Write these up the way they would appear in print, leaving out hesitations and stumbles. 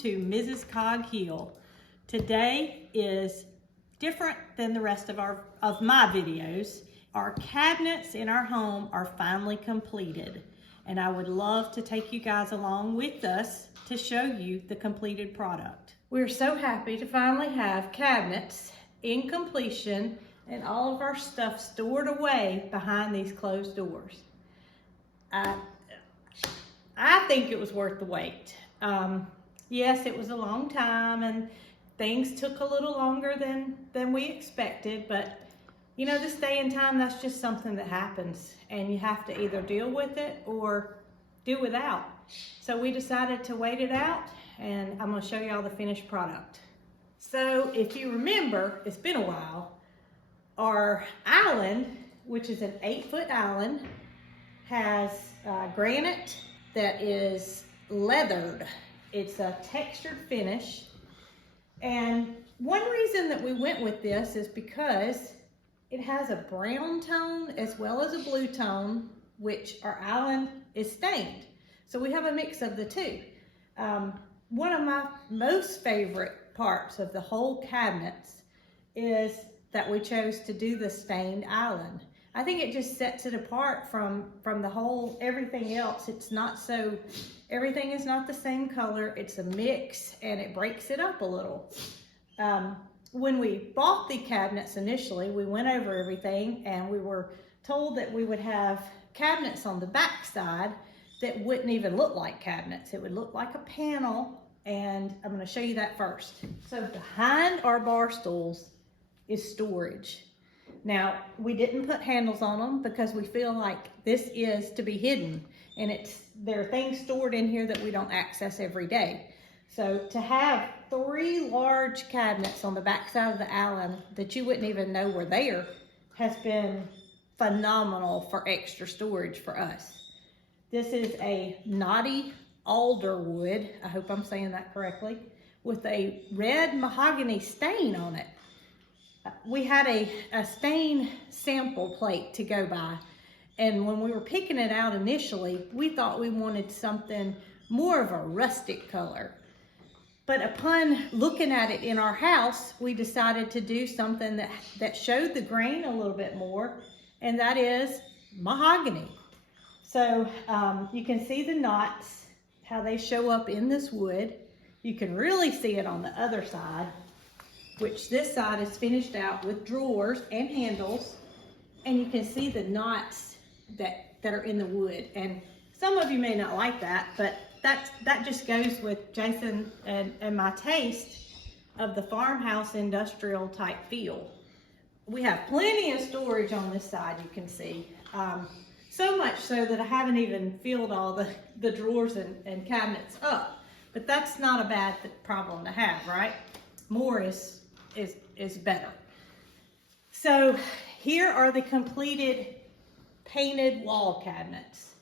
to Mrs. Cog Hill. Today is different than the rest of my videos. Our cabinets in our home are finally completed, and I would love to take you guys along with us to show you the completed product. We're so happy to finally have cabinets in completion and all of our stuff stored away behind these closed doors. I think it was worth the wait. Yes, it was a long time and things took a little longer than we expected, but you know, this day and time, that's just something that happens and you have to either deal with it or do without. So we decided to wait it out, and I'm gonna show you all the finished product. So if you remember, it's been a while, our island, which is an 8-foot island, has granite that is leathered. It's a textured finish. And one reason that we went with this is because it has a brown tone as well as a blue tone, which our island is stained. So we have a mix of the two. One of my most favorite parts of the whole cabinets is that we chose to do the stained island. I think it just sets it apart from the whole everything else. Everything is not the same color. It's a mix and it breaks it up a little. When we bought the cabinets initially, we went over everything and we were told that we would have cabinets on the back side that wouldn't even look like cabinets. It would look like a panel, and I'm going to show you that first. So behind our bar stools is storage. Now, we didn't put handles on them because we feel like this is to be hidden, and there are things stored in here that we don't access every day. So to have 3 large cabinets on the back side of the island that you wouldn't even know were there has been phenomenal for extra storage for us. This is a knotty alder wood, I hope I'm saying that correctly, with a red mahogany stain on it. We had a stain sample plate to go by, and when we were picking it out initially, we thought we wanted something more of a rustic color. But upon looking at it in our house, we decided to do something that showed the grain a little bit more, and that is mahogany. So you can see the knots, how they show up in this wood. You can really see it on the other side, which this side is finished out with drawers and handles, and you can see the knots that are in the wood. And some of you may not like that, but that just goes with Jason and my taste of the farmhouse industrial type feel. We have plenty of storage on this side, you can see. So much so that I haven't even filled all the drawers and cabinets up. But that's not a bad problem to have, right? More is better. So here are the completed painted wall cabinets.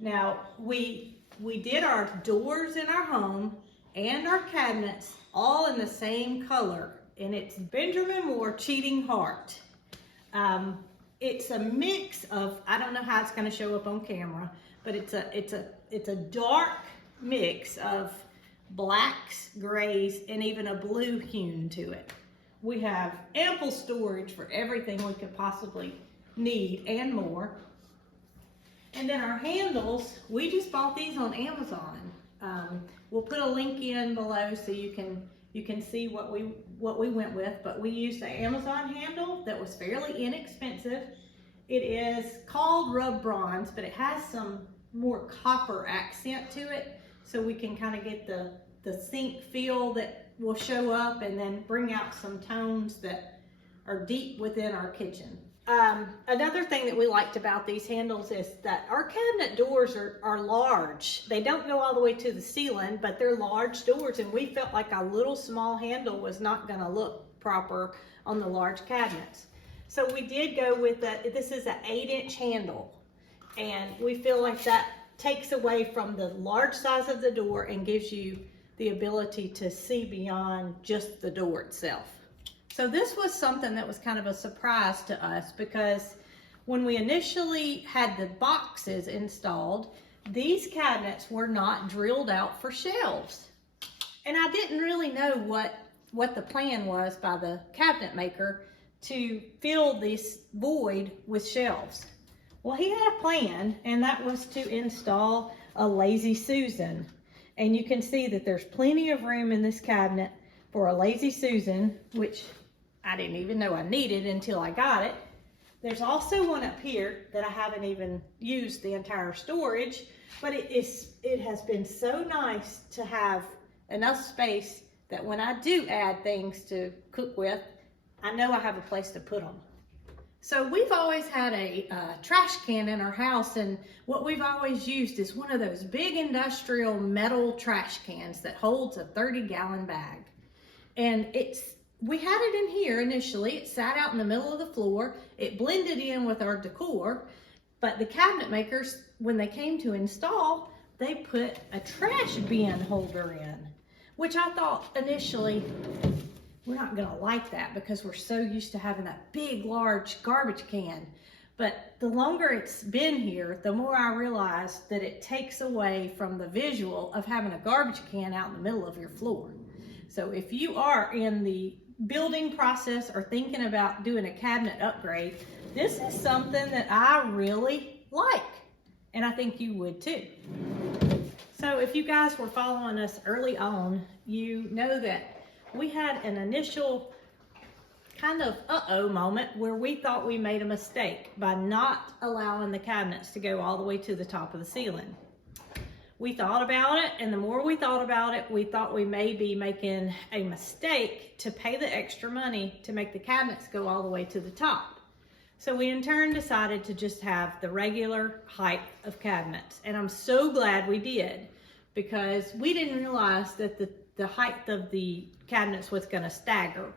Now we did our doors in our home and our cabinets all in the same color, and it's Benjamin Moore Cheating Heart. It's a mix of, I don't know how it's going to show up on camera, but it's a dark mix of blacks, grays, and even a blue hue to it. We have ample storage for everything we could possibly need and more. And then our handles, we just bought these on Amazon. We'll put a link in below so you can see what we went with, but we used the Amazon handle that was fairly inexpensive. It is called rub bronze, but it has some more copper accent to it, so we can kind of get the sink feel that will show up and then bring out some tones that are deep within our kitchen. Another thing that we liked about these handles is that our cabinet doors are large. They don't go all the way to the ceiling, but they're large doors, and we felt like a little small handle was not going to look proper on the large cabinets. So we did go with this is an 8-inch handle, and we feel like that takes away from the large size of the door and gives you the ability to see beyond just the door itself. So this was something that was kind of a surprise to us, because when we initially had the boxes installed, these cabinets were not drilled out for shelves. And I didn't really know what the plan was by the cabinet maker to fill this void with shelves. Well, he had a plan, and that was to install a Lazy Susan. And you can see that there's plenty of room in this cabinet for a Lazy Susan, which I didn't even know I needed until I got it. There's also one up here that I haven't even used the entire storage, but it has been so nice to have enough space that when I do add things to cook with, I know I have a place to put them. So we've always had a trash can in our house, and what we've always used is one of those big industrial metal trash cans that holds a 30-gallon bag. And we had it in here initially. It sat out in the middle of the floor. It blended in with our decor, but the cabinet makers, when they came to install, they put a trash bin holder in, which I thought initially, we're not gonna like that because we're so used to having that big, large garbage can. But the longer it's been here, the more I realized that it takes away from the visual of having a garbage can out in the middle of your floor. So if you are in the building process or thinking about doing a cabinet upgrade, this is something that I really like. And I think you would too. So if you guys were following us early on, you know that we had an initial kind of uh-oh moment where we thought we made a mistake by not allowing the cabinets to go all the way to the top of the ceiling. We thought about it, and the more we thought about it, we thought we may be making a mistake to pay the extra money to make the cabinets go all the way to the top. So we in turn decided to just have the regular height of cabinets, and I'm so glad we did, because we didn't realize that the height of the cabinets was going to stagger.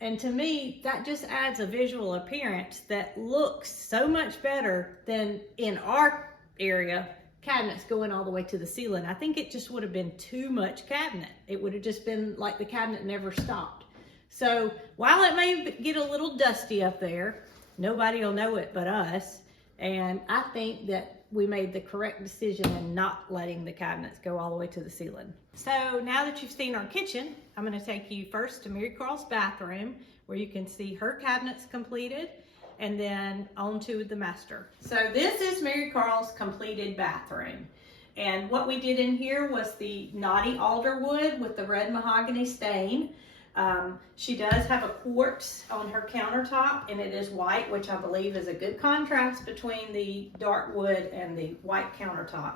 And to me, that just adds a visual appearance that looks so much better than in our area, cabinets going all the way to the ceiling. I think it just would have been too much cabinet. It would have just been like the cabinet never stopped. So while it may get a little dusty up there, nobody will know it but us. And I think that we made the correct decision in not letting the cabinets go all the way to the ceiling. So now that you've seen our kitchen, I'm going to take you first to Marycarl's bathroom, where you can see her cabinets completed, and then on to the master. So this is Marycarl's completed bathroom. And what we did in here was the knotty alder wood with the red mahogany stain. She does have a quartz on her countertop, and it is white, which I believe is a good contrast between the dark wood and the white countertop.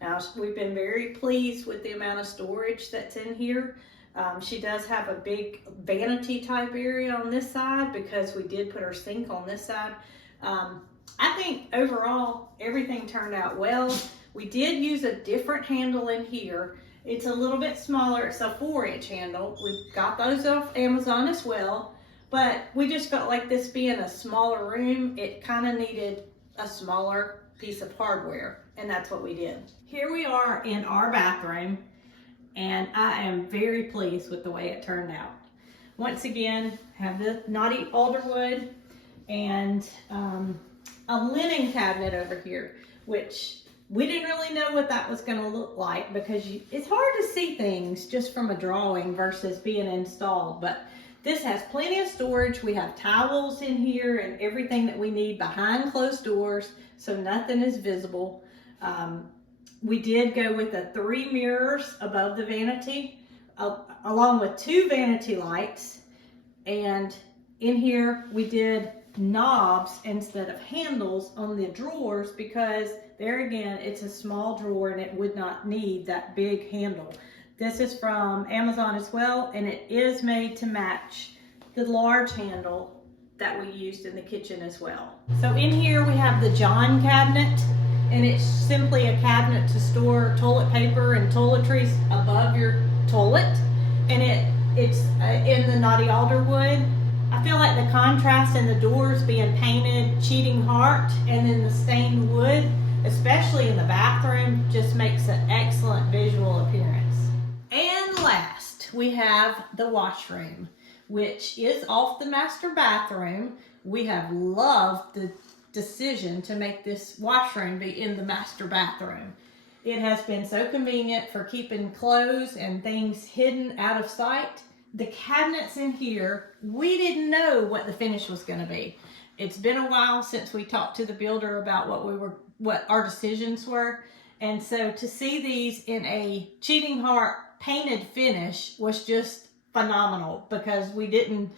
Now, we've been very pleased with the amount of storage that's in here. She does have a big vanity type area on this side because we did put her sink on this side. I think overall everything turned out well. We did use a different handle in here. It's a little bit smaller. It's a 4-inch handle. We got those off Amazon as well, but we just felt like this being a smaller room, it kind of needed a smaller piece of hardware, and that's what we did. Here we are in our bathroom, and I am very pleased with the way it turned out. Once again, have the knotty alderwood and a linen cabinet over here, which we didn't really know what that was going to look like because it's hard to see things just from a drawing versus being installed. But this has plenty of storage. We have towels in here and everything that we need behind closed doors, so nothing is visible. We did go with the 3 mirrors above the vanity, along with 2 vanity lights. And in here we did knobs instead of handles on the drawers because there again, it's a small drawer and it would not need that big handle. This is from Amazon as well, and it is made to match the large handle that we used in the kitchen as well. So in here we have the John cabinet, and it's simply a cabinet to store toilet paper and toiletries above your toilet. And it's in the knotty alder wood. I feel like the contrast in the doors being painted cheating heart and then the stained wood, especially in the bathroom, just makes an excellent visual appearance. And last, we have the washroom, which is off the master bathroom. We have loved the decision to make this washroom be in the master bathroom. It has been so convenient for keeping clothes and things hidden out of sight. The cabinets in here, we didn't know what the finish was going to be. It's been a while since we talked to the builder about what our decisions were. And so to see these in a Cheating Heart painted finish was just phenomenal, because we didn't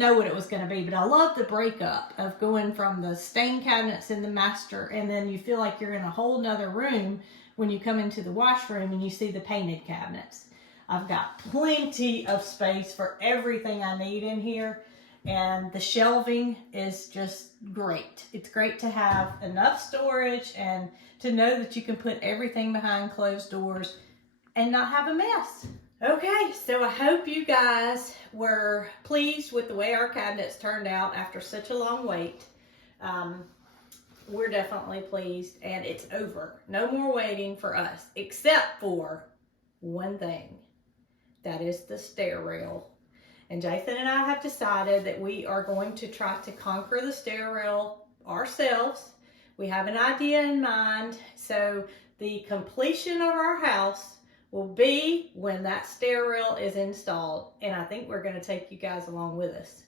know what it was going to be. But I love the breakup of going from the stained cabinets in the master, and then you feel like you're in a whole nother room when you come into the washroom and you see the painted cabinets. I've got plenty of space for everything I need in here, and the shelving is just great. It's great to have enough storage and to know that you can put everything behind closed doors and not have a mess. Okay, so I hope you guys were pleased with the way our cabinets turned out after such a long wait. We're definitely pleased, and it's over. No more waiting for us, except for one thing. That is the stair rail. And Jason and I have decided that we are going to try to conquer the stair rail ourselves. We have an idea in mind. So the completion of our house will be when that stair rail is installed. And I think we're going to take you guys along with us.